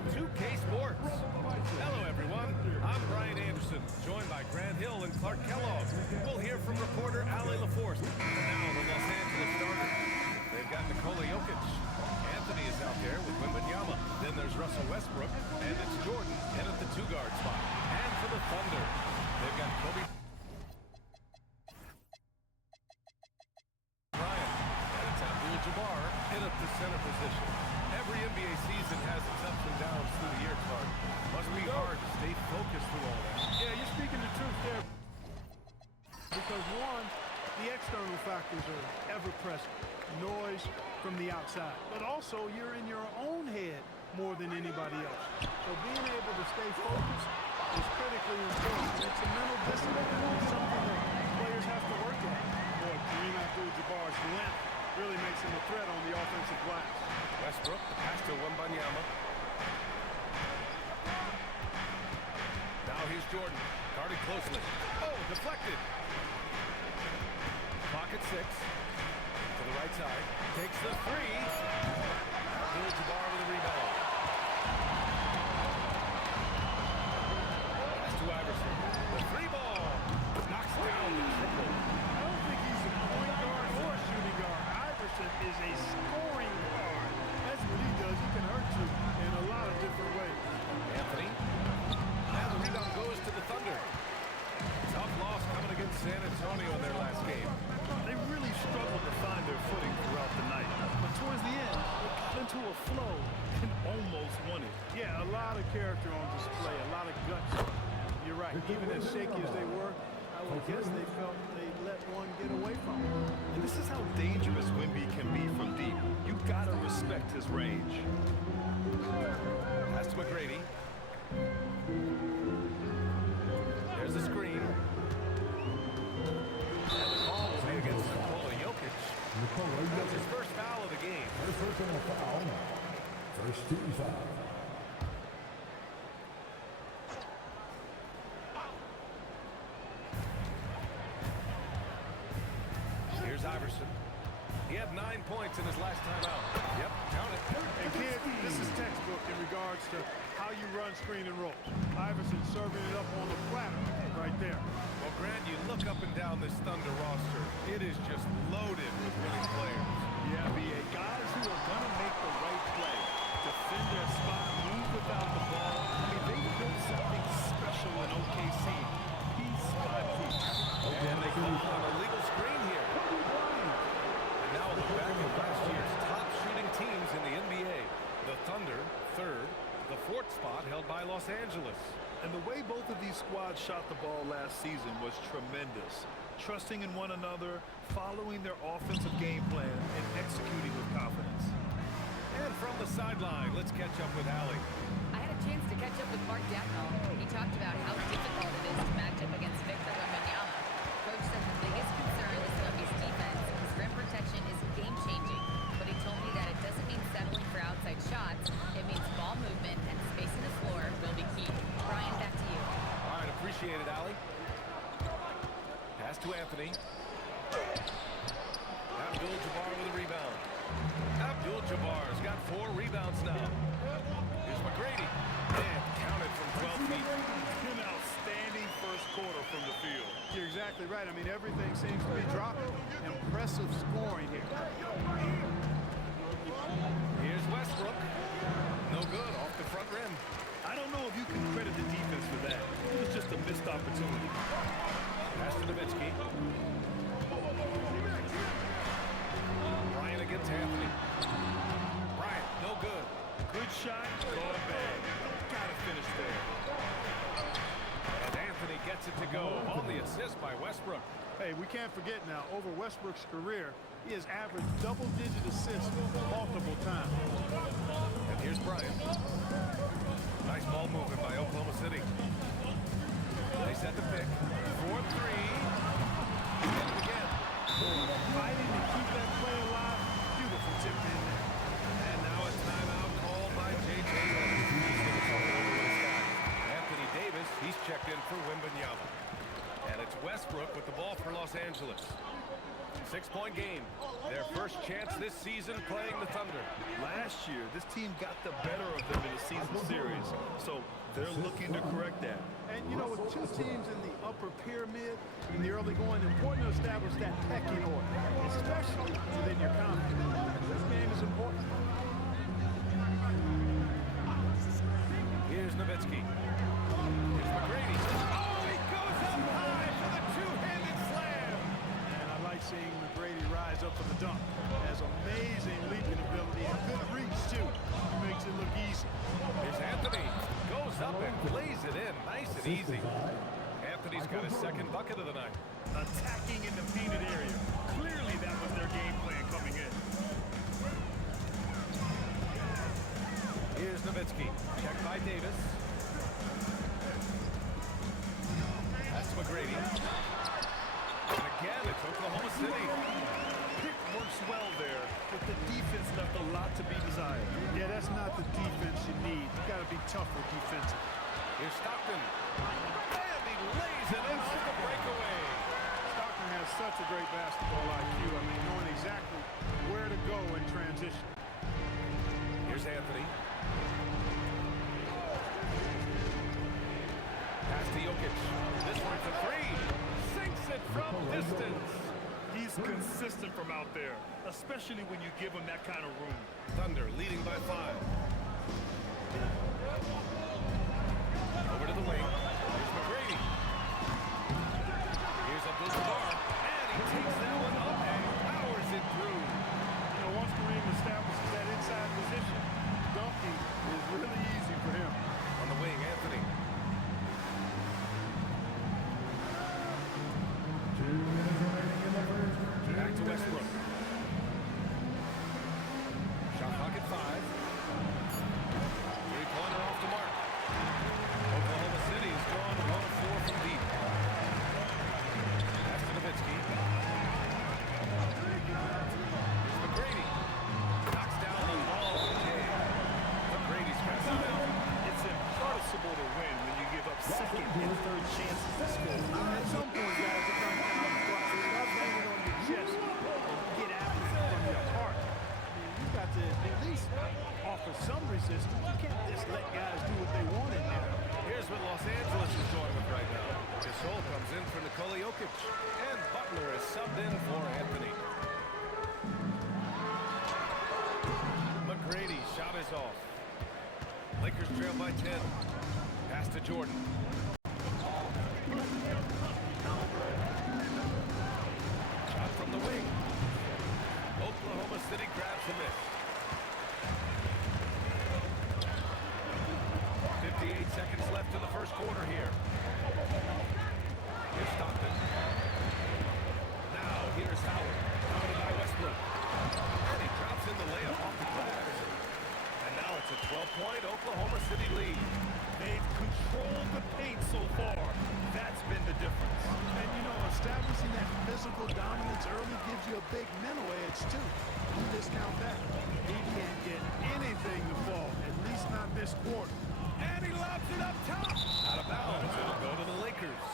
from 2K Sports. Hello, everyone. I'm Brian Anderson, joined by Grant Hill and Clark Kellogg. We'll hear from reporter Ali LaForce. Now the Los Angeles starters. They've got Nikola Jokic. Anthony is out there with Wembanyama. Then there's Russell Westbrook, and it's Jordan in at the two-guard spot. And for the Thunder, they've got Kobe Bryant, and it's Abdul-Jabbar in at the center position. Every NBA season has its ups and downs through the year, Clark. Must be hard to stay focused through all that. Yeah, you're speaking the truth there. Because one, the external factors are ever present. Noise from the outside. But also, you're in your own head more than anybody else. So being able to stay focused is critically important. It's a mental discipline and something that players have to work at. Boy, Kareem Abdul-Jabbar's length really makes him a threat on the offensive glass. Westbrook, the pass to Wembanyama. Now here's Jordan, guarded closely. Oh, deflected. Clock at 6. To the right side. Takes the three. Abdul-Jabbar with a rebound. Pass to Iverson. The three ball. Knocks down the triple. I don't think he's a point guard or a shooting guard. Iverson is a scoring guard. That's what he does. He can hurt you in a lot of different ways. Anthony. And the rebound goes to the Thunder. Tough loss coming against San Antonio in their last game. They really struggled to find their footing throughout the night. But towards the end, they got into a flow and almost won it. Yeah, a lot of character on display, a lot of guts. You're right. Even as shaky as they were, I would guess they felt they let one get away from them. And this is how dangerous Wemby can be from deep. You gotta respect his range. Pass to McGrady. There's the screen. And the call will be against Nikola Jokic. That's his first foul of the game. First team foul. Here's Iverson. He had 9 points in his last time out. Yep, count it. And kid, this is textbook in regards to how you run screen and roll. Iverson serving it up on the platter right there. Well, Grant, you look up and down this Thunder roster. It is just loaded with winning players. Yeah, B.A. Guys who are gonna make the right play. Defend their spot, move without the ball. I mean, they built something special in OKC. Piece by piece. And they come on a legal screen here. And now look back at last year's top shooting teams in the NBA. The Thunder, third. The fourth spot held by Los Angeles. And the way both of these squads shot the ball last season was tremendous. Trusting in one another, following their offensive game plan, and executing with confidence. And from the sideline, let's catch up with Ali. I had a chance to catch up with Mark Dagnall. He talked about how difficult it is to match up against Victor Wembanyama. Coach said the biggest concern is Wemby's defense. His rim protection is game-changing, but he told me that it doesn't mean settling for outside shots. It means ball movement and space in the floor will be key. Brian, back to you. All right, appreciate it, Ali. Pass to Anthony. Abdul-Jabbar with a rebound. Abdul-Jabbar's got 4 rebounds now. Here's McGrady. And counted from 12 feet. An outstanding first quarter from the field. You're exactly right. I mean, everything seems to be dropping. Impressive scoring here. Here's Westbrook. No good, off the front rim. I don't know if you can credit the defense for that. It was just a missed opportunity. Pass to Nowitzki. Bryant against Anthony. Bryant, no good. Good shot, gone bad. Gotta finish there. And Anthony gets it to go on the assist by Westbrook. Hey, we can't forget now, over Westbrook's career, he has averaged double-digit assists multiple times. And here's Bryant. Nice ball movement by Oklahoma City. They set the pick. 4-3. He's got it again. Fighting to keep that play alive. Beautiful tip in there. And now a timeout called by J.J. Anthony Davis, he's checked in for Wembanyama. And it's Westbrook with the ball for Los Angeles. 6-point game. Their first chance this season playing the Thunder. Last year, this team got the better of them in the season series, so they're looking to correct that. And, you know, with two teams in the upper pyramid in the early going, important to establish that pecking order, especially within your conference. This game is important. Here's Nowitzki. Here's McGrady. Oh, he goes up high for the two-handed slam. And I like seeing McGrady rise up for the dunk. Has amazing leaping ability and good reach, too. Makes it look easy. Here's Anthony. Goes up and plays it in. Nice and easy. Anthony's got his second bucket of the night. Attacking in the painted area. Clearly that was their game plan coming in. Here's Nowitzki. Checked by Davis. That's McGrady. And again, it's Oklahoma City. Pick works well there, but the defense left a lot to be desired. Yeah, that's not the defense you need. You got to be tougher defensive. Here's Stockton. And he lays it in off the breakaway. Stockton has such a great basketball IQ. I mean, knowing exactly where to go in transition. Here's Anthony. Pass to Jokic. This one for three. Sinks it from distance. He's consistent from out there, especially when you give him that kind of room. Thunder leading by 5. Over to the wing. Here's McGrady. Here's Abdul-Jabbar. And he takes that one up and powers it through. You know, once Kareem establishes that inside position, dunking is really easy for him. On the wing, Anthony. Back to Westbrook. Shot clock at 5. Three-pointer off the mark. Oklahoma City has gone 1 of 4 from deep. Pass to Nowitzki. Here's McGrady. Knocks down the ball. McGrady's passing it out. It's impossible to win when you give up second and third chances to score. At some point, guys, it comes down to stop banging on your chest and get after it from your heart. I mean, you got to at least offer some resistance. You can't just let guys do what they want in there. Here's what Los Angeles is going with right now. Gasol comes in for Nikola Jokic. And Butler is subbed in for Anthony. McGrady shot is off. Lakers trail by 10. Pass to Jordan. Shot from the wing. Oklahoma City grabs the miss. 58 seconds left in the first quarter here. Here's Stockton. Now here's Howard. Counted by Westbrook. And he drops in the layup off the glass. And now it's a 12-point Oklahoma City lead. They've controlled the paint so far. That's been the difference. And, you know, establishing that physical dominance early gives you a big mental edge, too. You discount that. He can't get anything to fall, at least not this quarter. And he lobs it up top. Out of bounds. It'll go to the Lakers.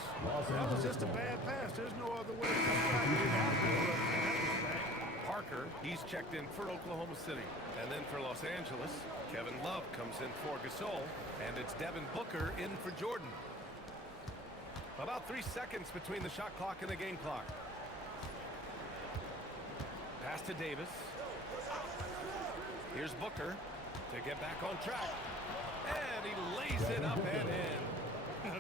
That was just a bad pass. There's no other way to describe it. That was bad. Parker, he's checked in for Oklahoma City. And then for Los Angeles, Kevin Love comes in for Gasol. And it's Devin Booker in for Jordan. About 3 seconds between the shot clock and the game clock. Pass to Davis. Here's Booker to get back on track. And he lays it up and in.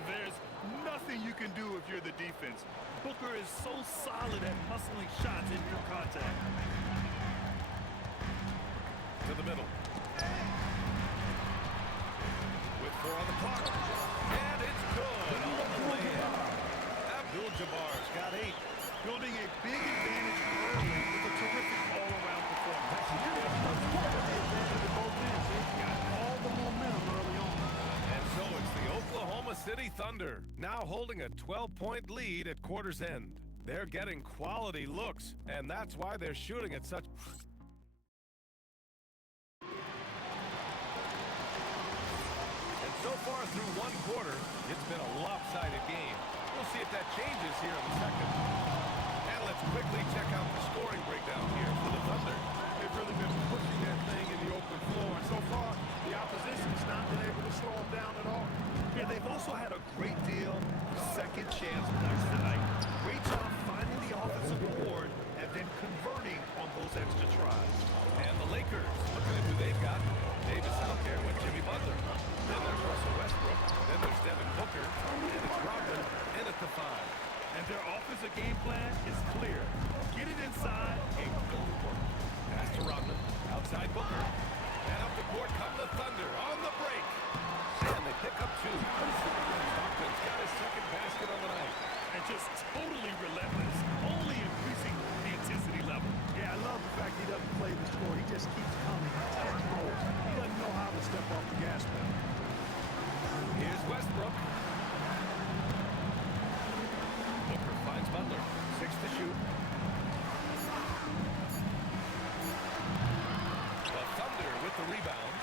There's nothing you can do if you're the defense. Booker is so solid at hustling shots in your contact. To the middle. With 4 on the clock. And it's good on the layup. Abdul-Jabbar's got 8. Building a big advantage early with a terrific all-around performance. Got all the momentum early on. And so it's the Oklahoma City Thunder, now holding a 12-point lead at quarter's end. They're getting quality looks, and that's why they're shooting at such... And so far through one quarter, it's been a lopsided game. We'll see if that changes here in the second. And let's quickly check out the scoring breakdown here for the Thunder. They've really been pushing that thing in the open floor, and so far, the opposition's not been able to slow them down at all. Yeah, they've also had a great deal of second chance points tonight. Great job finding the offensive reward and then converting on those extra tries. And the Lakers, looking at who they've got. Davis out there with Jimmy Butler. Then there's Russell Westbrook. Then there's Devin Booker. And it's Rodman in at the 5. And their offensive game plan is clear. Get it inside and go to work. Pass to Rodman. Outside Booker. And up the court come the Thunder on the break. And they pick up 2. Stockton's got his second basket on the night. And just totally relentless, only increasing the intensity level. Yeah, I love the fact he doesn't play the score. He just keeps coming. He doesn't know how to step off the gas pedal. Here's Westbrook. Booker finds Butler. 6 to shoot. The Thunder with the rebound.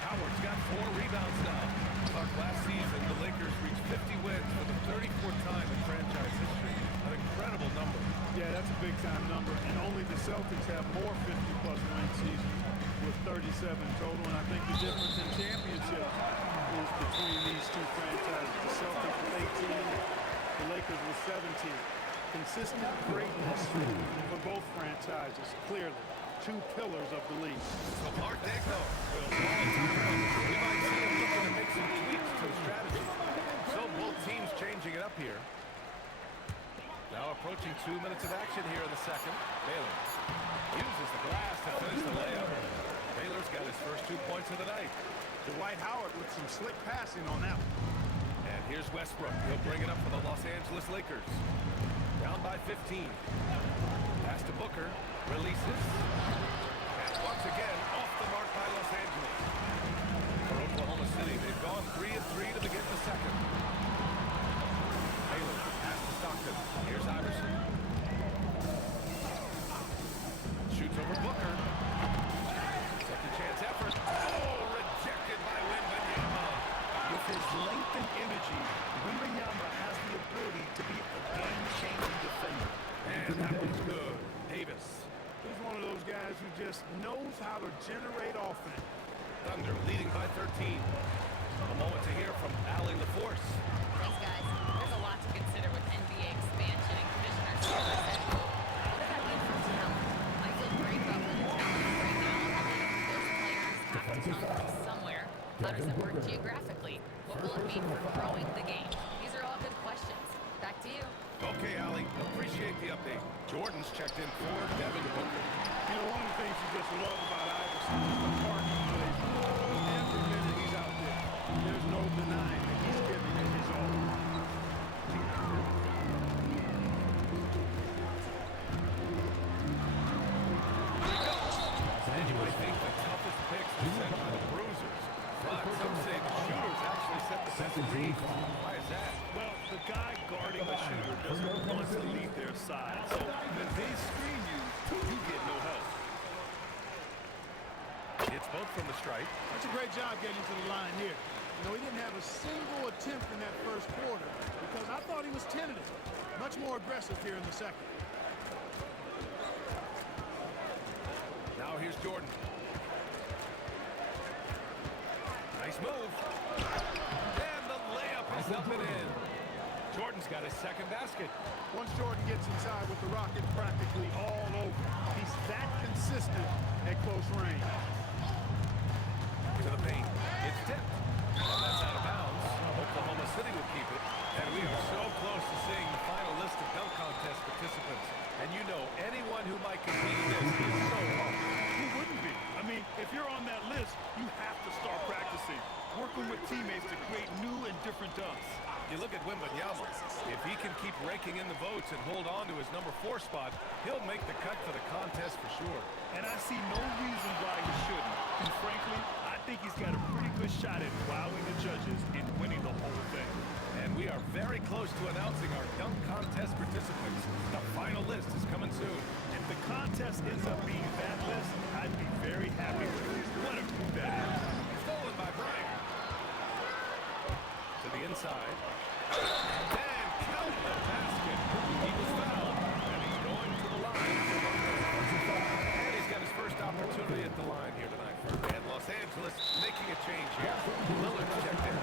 Howard's got 4 rebounds now. Clark, last season, the Lakers reached 50 wins for the 34th time in franchise history. An incredible number. Yeah, that's a big-time number, and only the Celtics have more 50-plus win seasons with 37 total, and I think the difference in championship is between these two franchises. The Celtics with 18, the Lakers with 17. Consistent greatness for both franchises, clearly. 2 pillars of the league. So Mark Degno will call a timeout. We might see him looking to make some tweaks to his strategy. So both teams changing it up here. Now approaching 2 minutes of action here in the second. Baylor uses the glass to finish the layup. Baylor's got his first 2 points of the night. Dwight Howard with some slick passing on that one. And here's Westbrook. He'll bring it up for the Los Angeles Lakers. Down by 15. Pass to Booker. Releases. And once again, off the mark by Los Angeles. For Oklahoma City, they've gone 3 of 3 to begin the second. Baylor pass to Stockton. Here's Iverson. Shoots over Booker. Second chance effort. Oh, rejected by Wembanyama. With his length and energy, Wembanyama has the ability to be a game-changing defender. And that was good. Davis. He's one of those guys who just knows how to generate offense. Thunder leading by 13. A moment to hear from Allie LaForce. Thanks, guys. There's a lot to consider with NBA expansion and commissioners. What does that mean for talent? I feel great about where the talent is right now. Those players have to come from somewhere. How does it work geographically? What will it mean for growing the game? These are all good questions. Back to you. Okay, Allie, appreciate the update. Jordan's checked in for Devin Booker. You know, one of the things you just love about Iverson is the part he plays. Every minute he's out there, there's no denying that he's giving it his all. I think the toughest picks are sent by the bruisers. But some say the shooters actually set the best read. Why is that? Well, the guy guarding the shooter doesn't want to leave their side. So when they screen you, you get no help. It's both from the stripe. That's a great job getting to the line here. You know, he didn't have a single attempt in that first quarter because I thought he was tentative. Much more aggressive here in the second. Now here's Jordan. Nice move. And the layup is up and in. Jordan's got his second basket. Once Jordan gets inside with the Rockets practically all over, he's that consistent at close range. To the paint. It's tipped. And that's out of bounds. Oklahoma City will keep it. And we are so close to seeing the final list of dunk contest participants. And you know, anyone who might compete in this is so hard. Who wouldn't be? I mean, if you're on that list, you have to start practicing, working with teammates to create new and different dunks. You look at Wembanyama. If he can keep raking in the votes and hold on to his number 4 spot, he'll make the cut for the contest for sure. And I see no reason why he shouldn't. And frankly, I think he's got a pretty good shot at wowing the judges and winning the whole thing. And we are very close to announcing our dunk contest participants. The final list is coming soon. If the contest ends up being that list, I'd be very happy with it. What a group that is. Stolen by Bryant. To the inside. And count the basket. He was fouled, and he's going to change here. Lillard's checked in.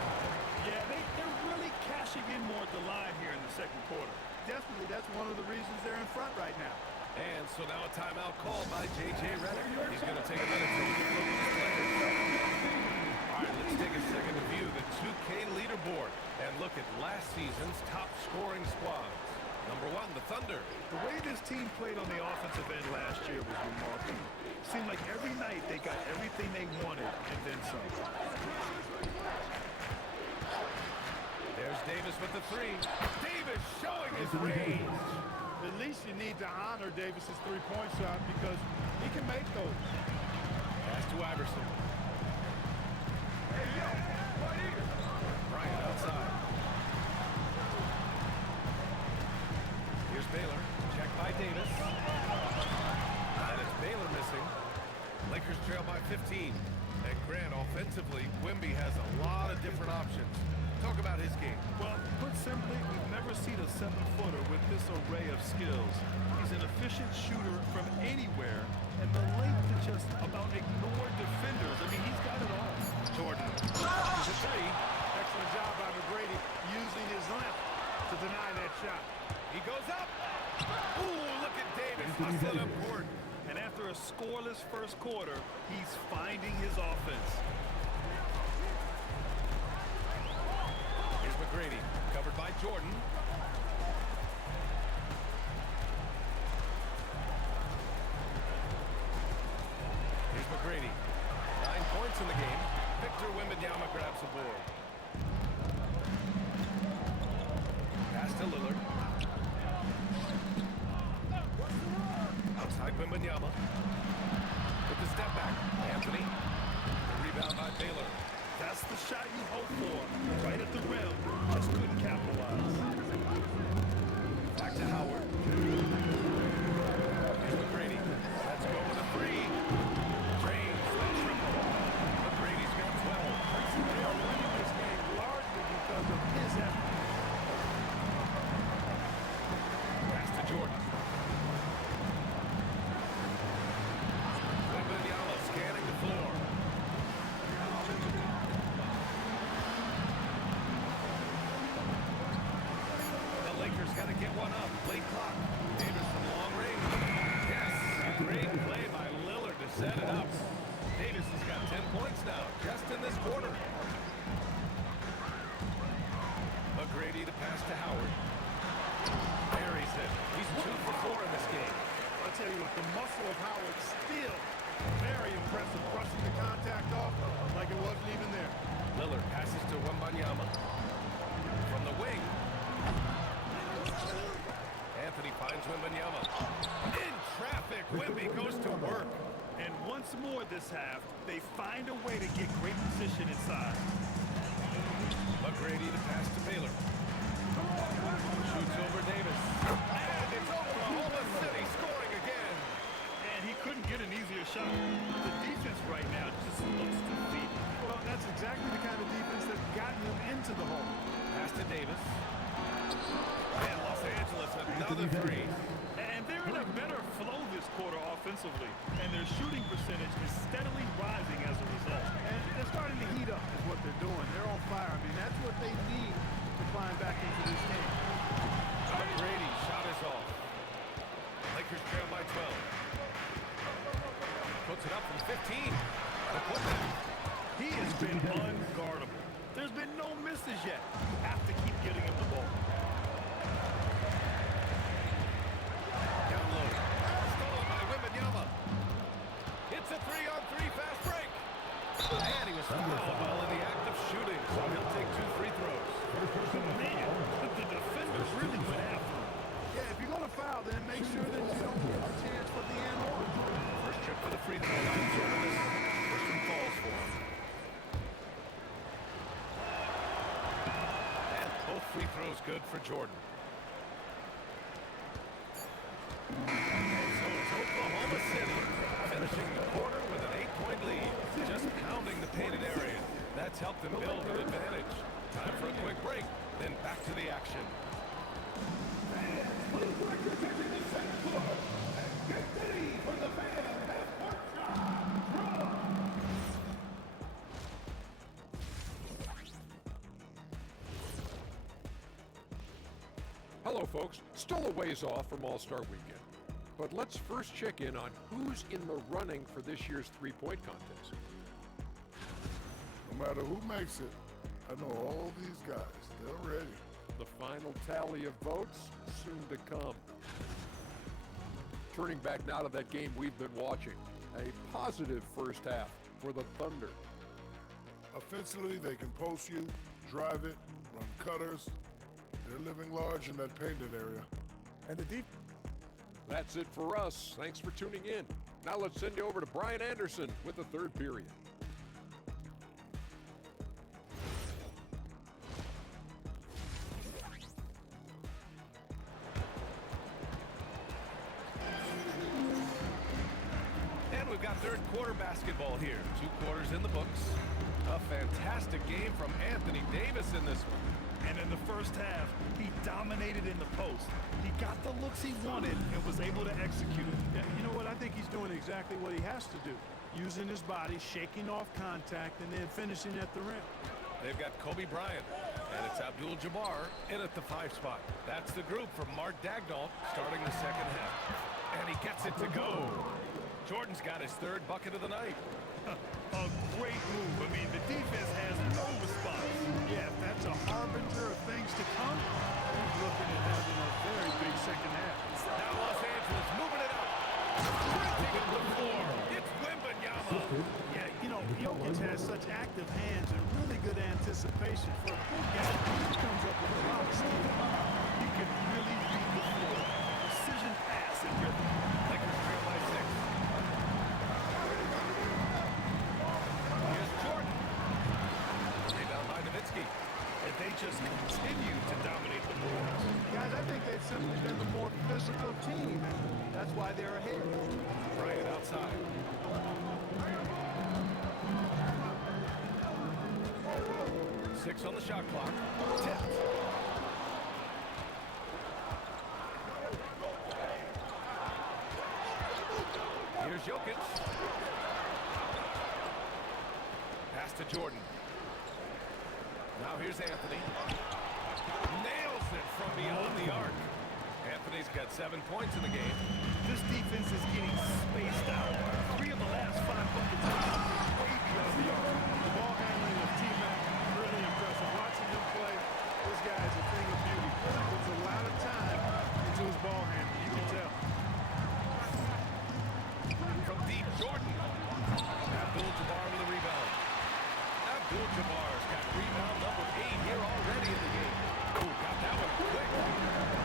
Yeah, they're really cashing in more at the line here in the second quarter. Definitely, that's one of the reasons they're in front right now. And so now a timeout called by J.J. Redick. He's going to take a minute to look at his players. All right, let's take a second to view the 2K leaderboard and look at last season's top scoring squads. Number 1, the Thunder. The way this team played on the offensive end last year was remarkable. Seemed like every night they got everything they wanted and then some. There's Davis with the 3. Davis showing his range. At least you need to honor Davis's three-point shot because he can make those. Pass to Iverson. Bryant outside. Here's Baylor. Checked by Davis. And it's Baylor missing. Lakers trail by 15. And Grant, offensively, Wemby has a lot of different options. Talk about his game. Well, put simply, we've never seen a 7-footer with this array of skills. He's an efficient shooter from anywhere, and the length to just about ignore defenders. I mean, he's got it all. Jordan. Here's a 3. Excellent job by McGrady using his length to deny that shot. He goes up. Ooh, look at Davis hustling up court. And after a scoreless first quarter, he's finding his offense. Here's McGrady, covered by Jordan. Here's McGrady. 9 points in the game. Victor Wembanyama grabs the board. Pass to Lillard. Outside Wembanyama. With the step back. Anthony. The rebound by Baylor. That's the shot you hope for. Right at the rim. Just couldn't capitalize. Back to Howard. Here's McGrady. Let's go with a 3. Drains the triple. McGrady's got 12. They are winning this game largely because of his effort. Pass to Jordan. Wembanyama scanning the floor. The Lakers got to get one up. Late clock. Davis from long range. Yes, great play by Lillard to set it up. Davis has got 10 points now, just in this quarter. McGrady to pass to Howard. Buries it. He's 2 for 4 in this game. I'll tell you what, the muscle of Howard still very impressive, brushing the contact off like it wasn't even there. Lillard passes to Wembanyama. From the wing. Anthony finds Wembanyama. In traffic, Wemby goes to work. And once more this half, they find a way to get great position inside. McGrady to pass to Baylor. Shoots over Davis. And it's Oklahoma City scoring again. And he couldn't get an easier shot. The defense right now just looks defeated. Well, that's exactly the kind of defense that's gotten them into the hole. Pass to Davis. And Los Angeles another 3. And they're in a better flow this quarter offensively. And their shooting percentage is steadily rising as a result. And they're starting to heat up is what they're doing. They're on fire. I mean, that's what they need to climb back into this game. McGrady shot is off. Lakers trail by 12. Puts it up from 15. The putback. He has been unguardable. There's been no misses yet. Have to keep getting him the ball. Down low. Stolen by Wembanyama. It's a 3-on-3 fast break. And he was fouled while in the act of shooting, so he'll take 2 free throws. Man, the defenders really went after him. Yeah, if you're going to foul, then make sure that you don't give a chance for the and one. First trip for the free throw line. First one falls for him. And both free throws good for Jordan. And so it's Oklahoma City finishing the quarter with an 8-point lead. Just pounding the painted area. That's helped them build an advantage. Time for a quick break, then back to the action. Hello, folks. Still a ways off from All-Star Weekend. But let's first check in on who's in the running for this year's three-point contest. No matter who makes it, I know all these guys. They're ready. The final tally of votes soon to come. Turning back now to that game we've been watching. A positive first half for the Thunder. Offensively, they can post you, drive it, run cutters. They're living large in that painted area. And the deep. That's it for us. Thanks for tuning in. Now let's send you over to Brian Anderson with the third period. And we've got third quarter basketball here. 2 quarters in the books. A fantastic game from Anthony Davis in this one. And in the first half, he dominated in the post. He got the looks he wanted and was able to execute it. Yeah, you know what? I think he's doing exactly what he has to do. Using his body, shaking off contact, and then finishing at the rim. They've got Kobe Bryant, and it's Abdul-Jabbar in at the 5 spot. That's the group from Mark Daigneault starting the second half. And he gets it to go. Jordan's got his 3rd bucket of the night. A great move. I mean, the defense has no response. Yeah, if that's a harbinger of things to come, he's looking at having a very big second half. Now Los Angeles moving it up. Sprinting up the floor. It's Wembanyama. Yeah, you know, Jokic has such active hands and really good anticipation for a big guy. He comes up with a lot of speed. He can really read the floor. Precision pass and rhythm. Lakers trail by 6. Here's Jordan. Rebound by Nowitzki. And they just continue to dominate the boards. Guys, I think they've simply been the more physical team, and that's why they're ahead. Bryant outside. Six on the shot clock. Tipped. Here's Jokic. Pass to Jordan. Now here's Anthony. Nails it from beyond the arc. Anthony's got 7 points in the game. This defense is getting spaced out. 3 of the last 5 buckets are way beyond the arc. The ball handling of T-Mac, really impressive. Watching him play, this guy is a thing of beauty. He puts a lot of time into his ball handling, you can tell. From deep, Jordan. Abdul-Jabbar with a rebound. Abdul-Jabbar's got rebound number 8 here already in the game. Ooh, got that one quick.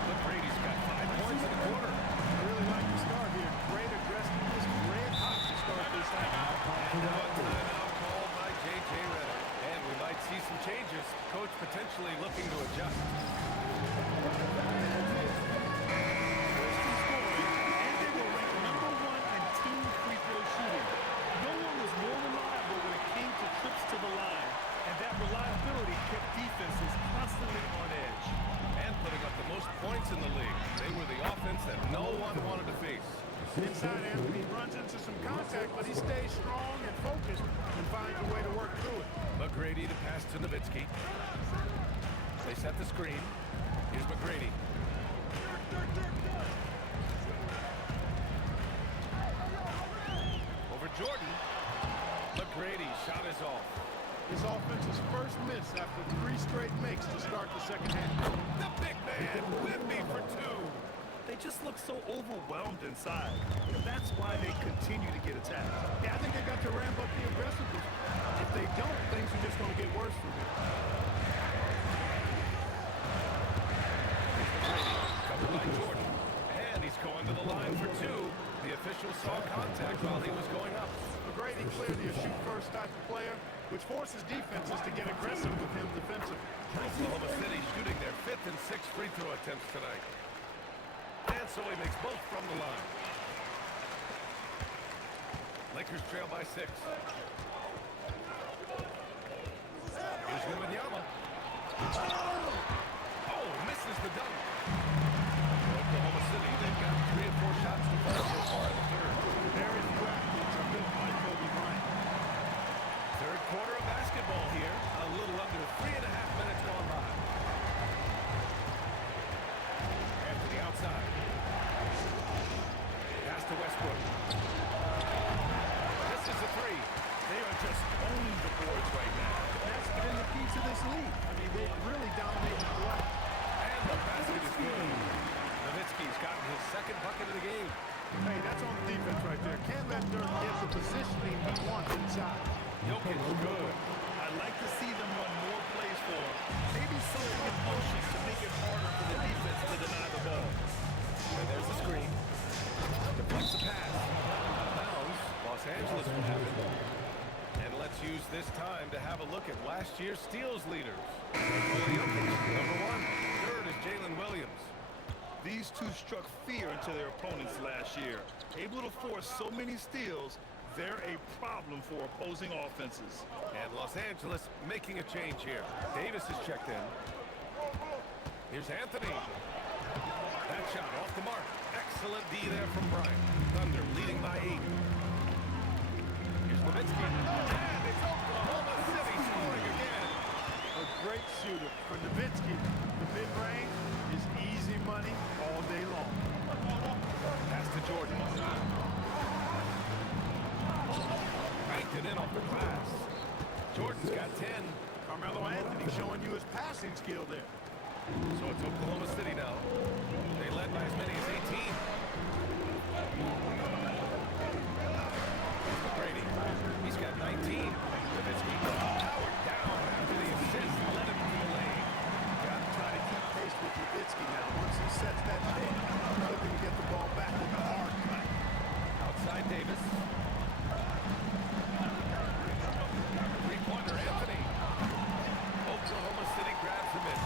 McGrady's got 5 points in the quarter. I really like the start here. Great aggressiveness, red hot to start this half. And now a timeout called by J.J. Redick. And we might see some changes. Coach potentially looking to adjust. Points in the league. They were the offense that no one wanted to face. Inside, Anthony runs into some contact, but he stays strong and focused and finds a way to work through it. McGrady to pass to Nowitzki. They set the screen. Here's McGrady. Over Jordan. McGrady shot is off. His offense's first miss after 3 straight makes to start the second half. The big man, Wemby for 2. They just look so overwhelmed inside. And that's why they continue to get attacked. Yeah, I think they got to ramp up the aggressiveness. If they don't, things are just going to get worse for them. Covered by Jordan. And he's going to the line for 2. The official saw contact while he was going up. McGrady clearly a shoot-first type of player, which forces defenses to get aggressive with him defensively. Oklahoma City shooting their 5th and 6th free throw attempts tonight. And so he makes both from the line. Lakers trail by 6. Here's Wembanyama. Oh, misses the dunk. Oklahoma City, they've got 3 or 4 shots to fall so far in the third. Very few athletes are built like Kobe Bryant. Third quarter of basketball here. A little under 3.5 minutes gone by. the positioning he wants inside. Jokic, good. I'd like to see them run more plays for him. Maybe something in motion to make it harder for the defense to deny the ball. And there's the screen. Deflects the pass. Out of bounds. Los Angeles will have it. And let's use this time to have a look at last year's steals leaders. Jokic, number 1. Third is Jalen Williams. These two struck fear into their opponents last year. Able to force so many steals, they're a problem for opposing offenses. And Los Angeles making a change here. Davis is checked in. Here's Anthony. That shot off the mark. Excellent D there from Bryant. Thunder leading by 8. Here's Nowitzki. And it's Oklahoma City scoring again. A great shooter for Nowitzki. The mid-range is easy money all day long. Pass to Jordan. Banked it in off the glass. Jordan's got 10. Carmelo Anthony showing you his passing skill there. So it's Oklahoma City now. They led by as many as 18. Brady. He's got 19. Nowitzki powered down after the assist. Led him to the lane. Got to try to keep pace with Nowitzki now. Once he sets that pace, looking to get the ball back with a hard cut. Outside Davis. Three-pointer Anthony. Oklahoma City grabs him in.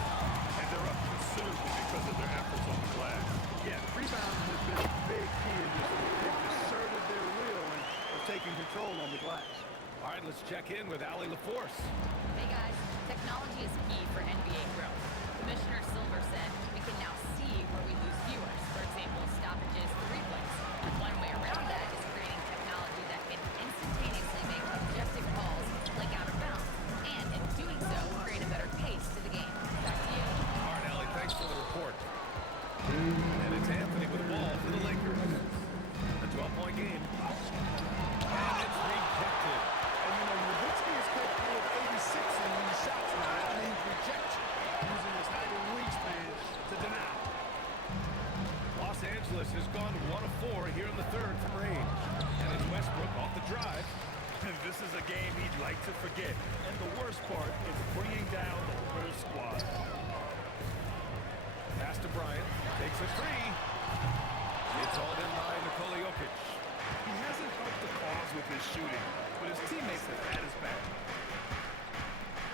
And they're up considerably because of their efforts on the glass. Yeah, rebounding has been a big key in this game. They've asserted their will and are taking control on the glass. All right, let's check in with Allie LaForce. Hey guys, technology is key for NBA growth. Commissioner Silver said we can now see where we lose viewers. For example, stoppages for replays. One way around that is creating technology that can instantaneously make objective calls like out of bounds, and in doing so, create a better pace to the game. Back to you. All right, Allie, thanks for the report. And it's Anthony with the ball for the Lakers. A 12-point game. And it's rejected. And you know, Nowitzki is capable of 86 in these shots now. That means rejection, using his height and wingspan to deny. Los Angeles has gone 1 of 4 here in the third from range. And it's Westbrook off the drive. And this is a game he'd like to forget. And the worst part is bringing down the whole squad. Pass to Bryant. Takes a 3. It's all in by Nikola Jokic. He hasn't helped the cause with his shooting, but his teammates have had his back.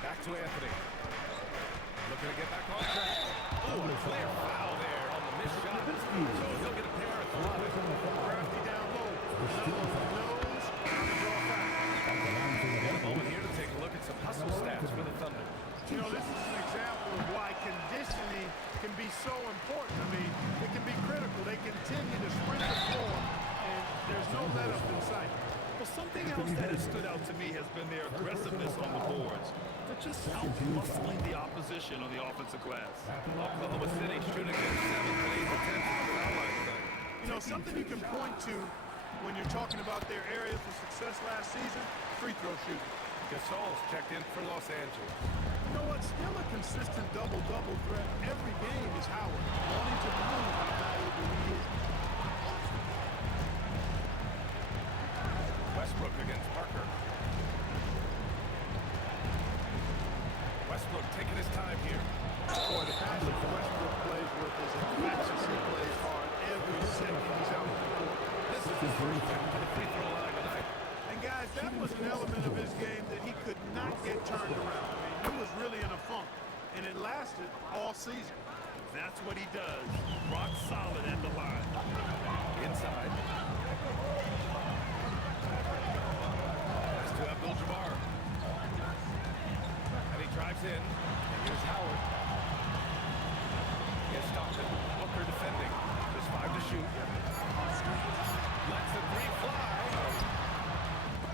Back to Anthony. Looking to get back on track. Oh, a clear foul there on the missed shot. So he'll get a pair of clubs. Crafty down low. Nose, draw foul. Get a moment here to take a look at some hustle stats for the Thunder. You know, this is an example of why conditioning can be so important. I mean, it can be critical. They continue to sprint the floor, and there's no let-up in sight. Well, something else that has stood out to me has been their aggressiveness on the boards. They're just out-muscling the opposition on the offensive glass. Oklahoma City shooting at 7 clean attempts at the foul line tonight. You know, something you can point to when you're talking about their areas of success last season, free throw shooting. Gasol's checked in for Los Angeles. You know what? Still a consistent double-double threat every game is Howard, wanting to prove how valuable he is. Westbrook against Parker. Westbrook taking his time here. Boy, the passion Westbrook plays with is infectious. He plays hard every second he's out on the court. This is his first trip to the free throw line tonight. And guys, that was an element of his game that he could not get turned around. I mean, he was really in a funk, and it lasted all season. That's what he does. Rock solid at the line. Inside. Pass to Abdul-Jabbar. And he drives in. And here's Howard. Here's Stockton. Booker defending. Just 5 to shoot. Lets the 3 fly.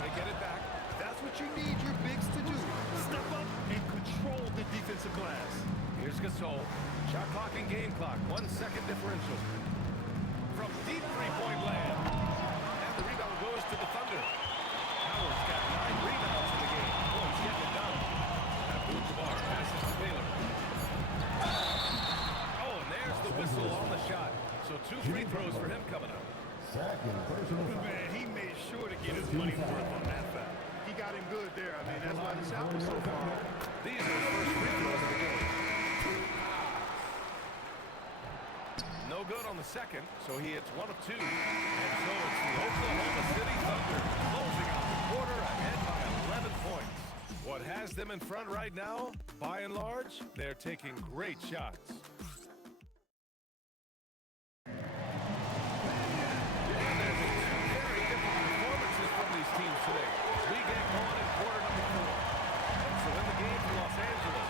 They get it back. That's what you need your bigs to do. Step up and control the defensive glass. Here's Gasol. Shot clock and game clock. 1 second differential. From deep three-point land. And the rebound goes to the Thunder. Howard's got 9 rebounds in the game. Oh, he's getting it done. Abdul-Jabbar passes to Baylor. Oh, and there's the whistle on the shot. So 2 free throws for him coming up. Man, he made sure to get his money's worth on that foul. He got him good there. I mean, that's why the shot was so far. These are his first free throws of the game. No good on the second, so he hits 1 of 2. And so it's the Oklahoma City Thunder closing out the quarter ahead by 11 points. What has them in front right now, by and large, they're taking great shots. And there's been two very different performances from these teams today. We get going in quarter number 4. And so in the game for Los Angeles,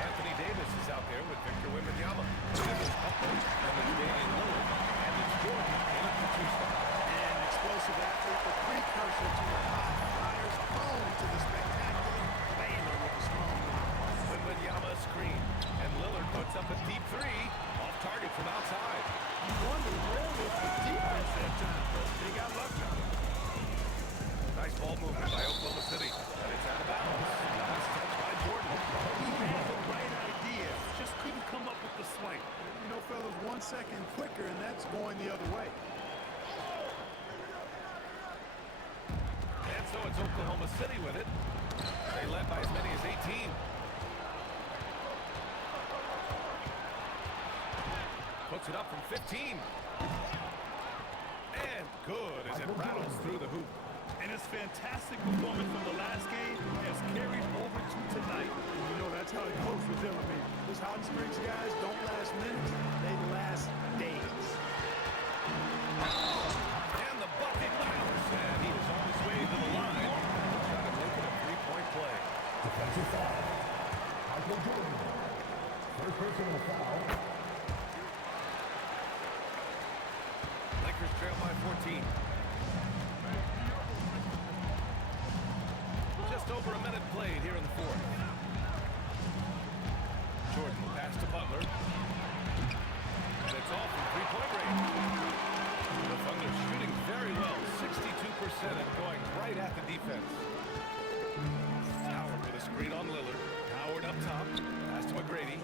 Anthony Davis is out there with Victor Wembanyama. And it's Butler, and it's Damian Lillard, and it's Jordan in at the 2 spot. An explosive athlete, the precursor to the high flyers, prone to the spectacular, banger with a strong arm. Wembanyama screen, and Lillard puts up a deep 3 off target from outside. You wonder where was the defense that time, but they got lucky. Nice ball movement by Oklahoma City, and it's out of bounds. Nice touch by Jordan. He had the right idea, just couldn't come up with the swipe. You know, fellas, 1 second quicker, and that's going the other way. And so it's Oklahoma City with it. They led by as many as 18. Puts it up from 15. And good as it rattles through the hoop. And his fantastic performance from the last game has carried over to tonight. You know, that's how it goes with them. I mean, those hot streaks, guys, don't last minutes. They last days. And the bucket counters, and he is on his way to the line. Trying to make it a 3-point play. Defensive foul. Michael Jordan. First personal foul. Lakers trail by 14. Just over a minute played here in the 4th. Jordan pass to Butler. And it's all from 3-point range. The Thunder shooting very well, 62% and going right at the defense. Howard with a screen on Lillard. Howard up top. Pass to McGrady.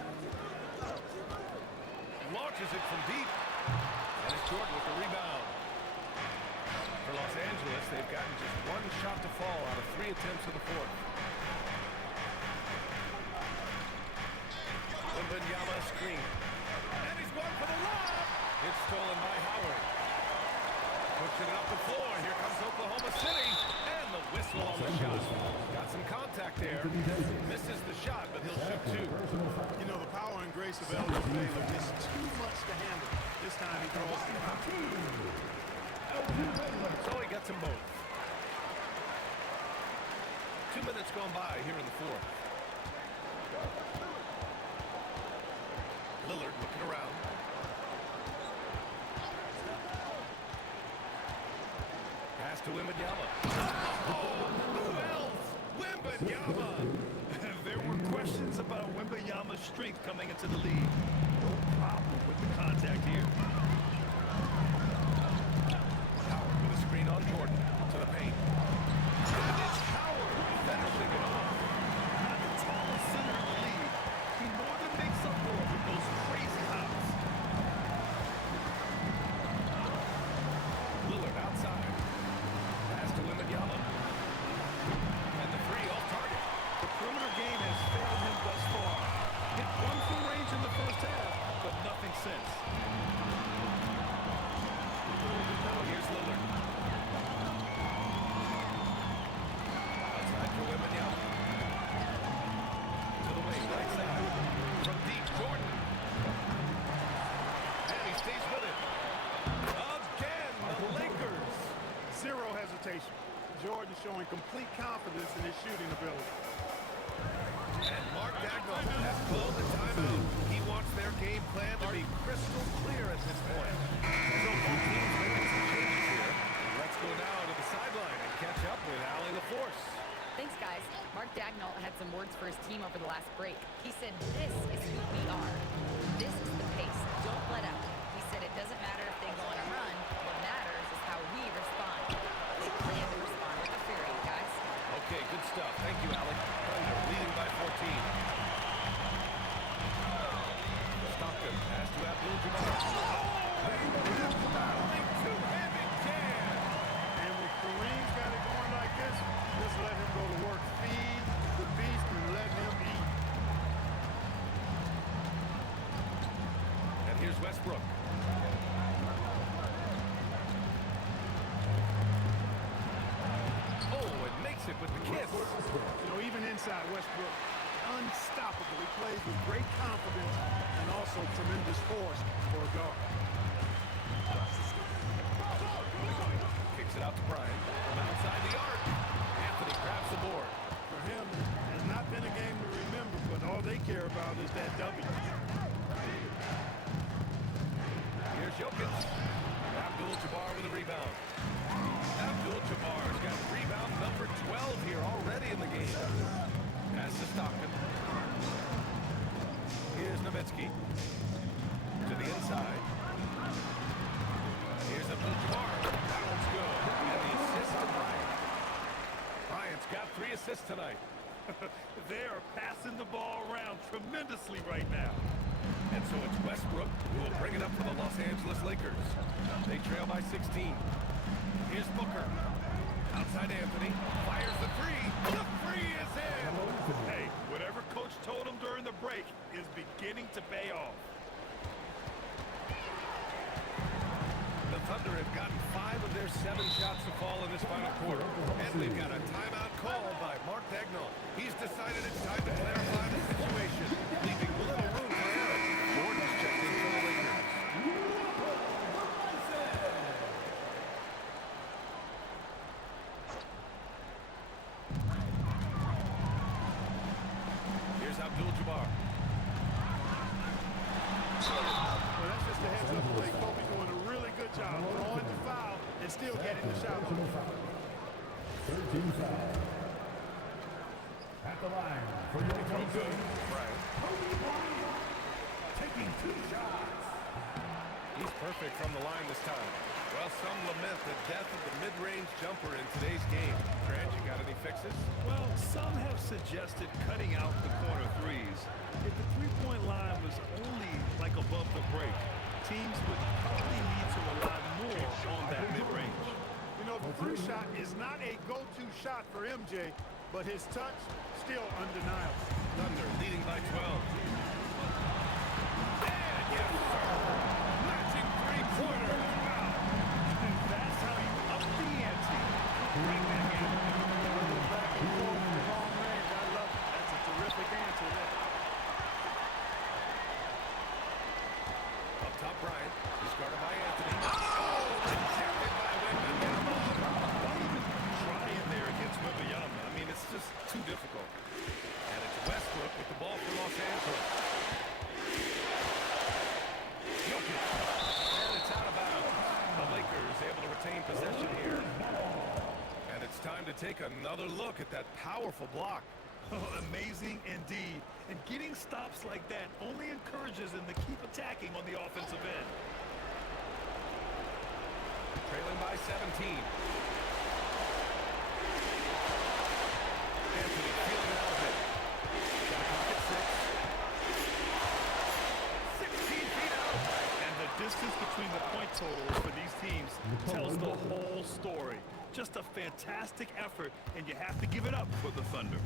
Launches it from deep. And it's Jordan with the rebound. For Los Angeles, they've gotten just 1 shot to fall out of 3 attempts in the 4th. Wembanyama screen. And he's going for the lob. It's stolen by Howard. Pushing it up the floor. Here comes Oklahoma City. And the whistle on the shot. Got some contact there. Misses the shot, but he'll shoot 2. You know, the power and grace of Elgin Baylor is too much to handle. This time he draws the foul. So he gets them both. 2 minutes gone by here in the 4th. Lillard looking around. Pass to Wembanyama. Oh, who else? Wembanyama! There were questions about Wembanyama's strength coming into the league. No problem with the contact here. Howard with a screen on Jordan to the paint. And it's Howard finishing it off. Not the tallest center in the league. He more than makes up for it with those crazy hops. Lillard outside. Pass to Wembanyama. And the 3 off target. The perimeter game has failed him thus far. Hit 1 from range in the first half, but nothing since. Here's Lillard. Outside for Wembanyama. To the wing, right side. From deep, Jordan. And he stays with it. Again, the Lakers. Zero hesitation. Jordan showing complete confidence in his shooting ability. And Mark Dagnall has called the timeout. He wants their game plan to be crystal clear at this point. So both teams making some changes here. Let's go now to the sideline and catch up with Allie LaForce. Thanks, guys. Mark Dagnall had some words for his team over the last break. He said, "This is who we are. This is the pace. Don't let up." He said it doesn't matter if they go on a run. What matters is how we respond. They plan to respond with a fury, guys. Okay, good stuff. Thank you, Allie. Thunder leading by 14. Stockton pass to Abdul-Jabbar. Oh! Two-handed jam! And with Kareem's Westbrook. Oh, it makes it with the kiss. You know, even inside Westbrook, unstoppable. He plays with great confidence and also tremendous force for a guard. Kicks it out to Bryant from outside the arc. Anthony grabs the board. For him, it has not been a game to remember, but all they care about is that W. Here's Jokic. Abdul-Jabbar with a rebound. Abdul-Jabbar's got rebound number 12 here already in the game. Pass to Stockton. Here's Nowitzki. To the inside. Here's Abdul-Jabbar. That one's good. And the assist to Bryant. Bryant's got 3 assists tonight. They are passing the ball around tremendously right now. And so it's Westbrook who will bring it up for the Los Angeles Lakers. They trail by 16. Here's Booker. Outside Anthony. Fires the three. The three is in. Hey, whatever coach told him during the break is beginning to pay off. The Thunder have gotten 5 of their 7 shots to fall in this final quarter. And they've got a timeout called by Mark Dagnall. He's decided it's time to clarify the situation, leaving little room for error. Jordan's checked in for the Lakers. Here's Abdul-Jabbar. Well, that's just a heads-up play. Kobe doing a really good job drawing the foul and still getting the shot off. 13 foul. At the line for your Good. Bryant. taking 2 shots. He's perfect from the line this time. Well, some lament the death of the mid-range jumper in today's game. Grant, you got any fixes? Well, some have suggested cutting out the corner threes. If the three-point line was only like above the break, teams would probably need to rely more on that mid-range. You know, the free shot is not a go-to shot for MJ, but his touch still undeniable. Thunder leading by 12. And yes, sir. Matching three-pointer. Wow. That's how you up the ante. Bring that in. Back and forth from long range. I love it. That's a terrific answer there. Up top, Bryant. He's guarded by Anthony. Oh! Rejected by Wembanyama. Why even try in there against Wembanyama? I mean, it's just too difficult. And it's Westbrook with the ball for Los Angeles. Jokic. And it's out of bounds. The Lakers able to retain possession here. And it's time to take another look at that powerful block. Oh, amazing indeed. And getting stops like that only encourages them to keep attacking on the offensive end. Trailing by 17. Anthony feeling out of it. Got a pocket 6. 16 feet out. And the distance between the point totals for these teams tells the whole story. Just a fantastic effort, and you have to give it up for the Thunder.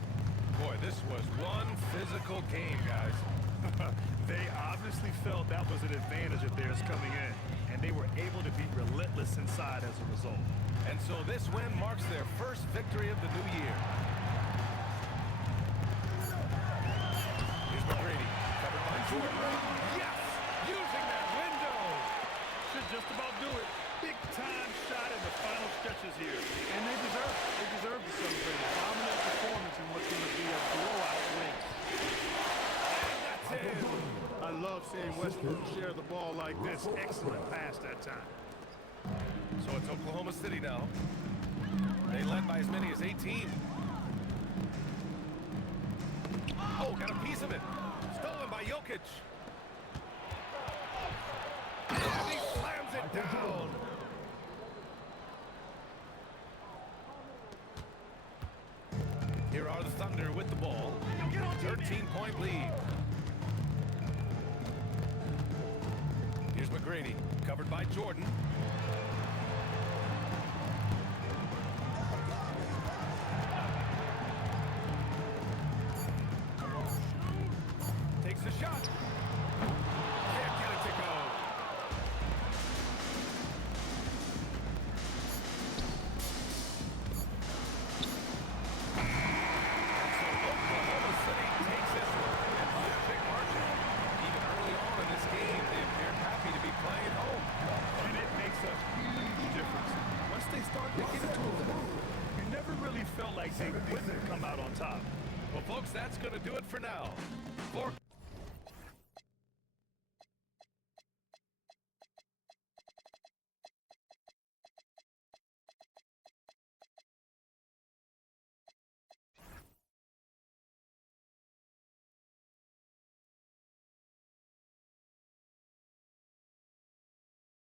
Boy, this was one physical game, guys. They obviously felt that was an advantage of theirs coming in, and they were able to be relentless inside as a result. And so this win marks their first victory of the new year. Here's McGrady, covered by Jordan. Yes! Using that window! Should just about do it. Big time shot in the final stretches here. And they deserve to celebrate a dominant performance in what's going to be a blowout win. That's it! I love seeing Westbrook share the ball like this. Excellent pass that time. So it's Oklahoma City now. They led by as many as 18. Oh, got a piece of it. Stolen by Jokic. And he slams it down. Here are the Thunder with the ball. 13-point lead. Here's McGrady, covered by Jordan. Takes a shot. Can't get it to go. felt like they wouldn't come out on top. Well, folks, that's going to do it for now. For